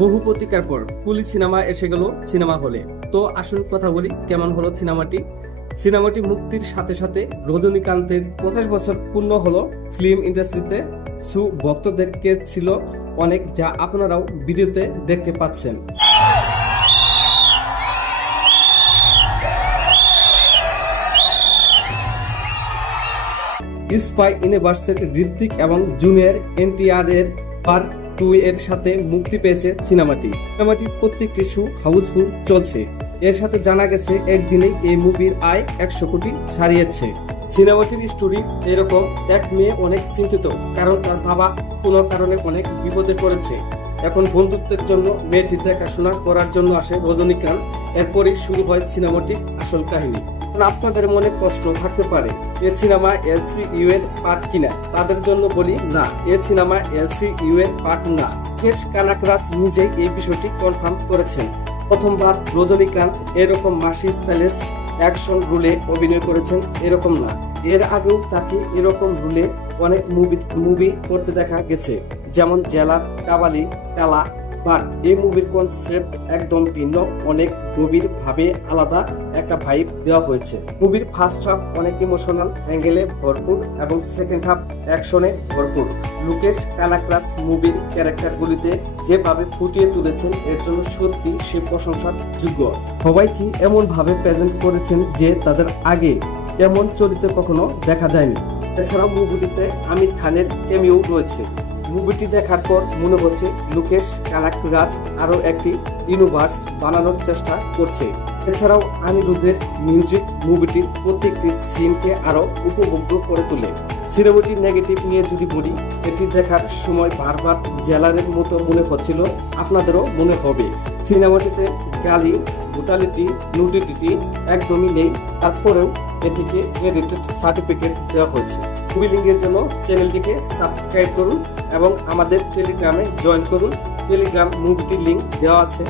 বহু প্রতীক্ষার পর কুলি সিনেমা এসে গেল সিনেমা হলে। তো আসল কথা বলি, কেমন হলো সিনেমাটি। সিনেমাটি মুক্তির সাথে সাথে রজনীকান্তের 50 বছর পূর্ণ হলো ফিল্ম ইন্ডাস্ট্রিতে। ভক্তদের কেজ ছিল অনেক, যা আপনারাও ভিডিওতে দেখতে পাচ্ছেন। স্পাই ইউনিভার্সের ঋত্বিক এবং জুনিয়র এনটিআর এর পার্ট 2 এর সাথে মুক্তি পেয়েছে সিনেমাটি। প্রত্যেকটি শো হাউসফুল চলছে। এর সাথে জানা গেছে একদিনে এই মুভির আয় 100 কোটি ছাড়িয়েছে। সিনেমাটির স্টোরি এরকম: এক মেয়ে অনেক চিন্তিত, কারণ তার বাবা কোনো কারণে অনেক বিপদে পড়েছে। এখন বন্ধুত্বের জন্য মেয়েটি দেখাশোনা করার জন্য আসে রজনীকান্ত। এরপরই শুরু হয় সিনেমাটির আসল কাহিনী। আপনাদের মনে প্রশ্ন থাকতে পারে, এ সিনেমা এলসিইউ এর পার্ট কিনা? তাদের জন্য বলি, না, এ সিনেমা এলসিইউ এর পার্ট না। মুকেশ কানাকরাজ নিজেই এই বিষয়টি কনফার্ম করেছেন। প্রথমবার রজনীকান্ত এরকম মাসি স্টাইলিশ অ্যাকশন রোলে অভিনয় করেছেন এরকম না। এর আগেও তাকে এরকম রোলে অনেক মুভি করতে দেখা গেছে, যেমন জেলার, কাবালি, কালা। বাট এই মুভির কনসেপ্ট একদম ভিন্ন, অনেক গভীর ভাবে আলাদা একটা ভাইব দেওয়া হয়েছে। মুভির ফার্স্ট হাফ অনেক ইমোশনাল অ্যাঙ্গেলে ভরপুর এবং সেকেন্ড হাফ অ্যাকশনে ভরপুর। মুকেশ কানাকরাজ মুভির ক্যারেক্টারগুলিতে যেভাবে ফুটিয়ে তুলেছেন, এর জন্য সত্যি সে প্রশংসার যোগ্য। সবাইকে এমন ভাবে প্রেজেন্ট করেছেন যে তাদের আগে এমন চরিত্র কখনো দেখা যায়নি। এছাড়াও মুভিটিতে আমির খানের ক্যামিও রয়েছে। মুভিটি দেখার পর মনে হচ্ছে মুকেশ কানাকরাজ আরো একটি ইউনিভার্স বানানোর চেষ্টা করছে। এছাড়াও অনিরুদ্ধের মিউজিক মুভিটির প্রত্যেকটি সিনকে আরো উপভোগ্য করে তোলে। সিনেমাটির নেগেটিভ নিয়ে যদি বলি, এটি দেখার সময় বারবার জেলারের মতো মনে হচ্ছিল, আপনাদেরও মনে হবে। সিনেমাটিতে গালি, ব্রুটালিটি, নিউডিটি একদমই নেই। তারপরেও এটিকে রেটেড সার্টিফিকেট দেওয়া হয়েছে। মুভি লিঙ্কের জন্য চ্যানেলটিকে সাবস্ক্রাইব করুন এবং আমাদের টেলিগ্রামে জয়েন করুন। টেলিগ্রাম মুভিটির লিঙ্ক দেওয়া আছে।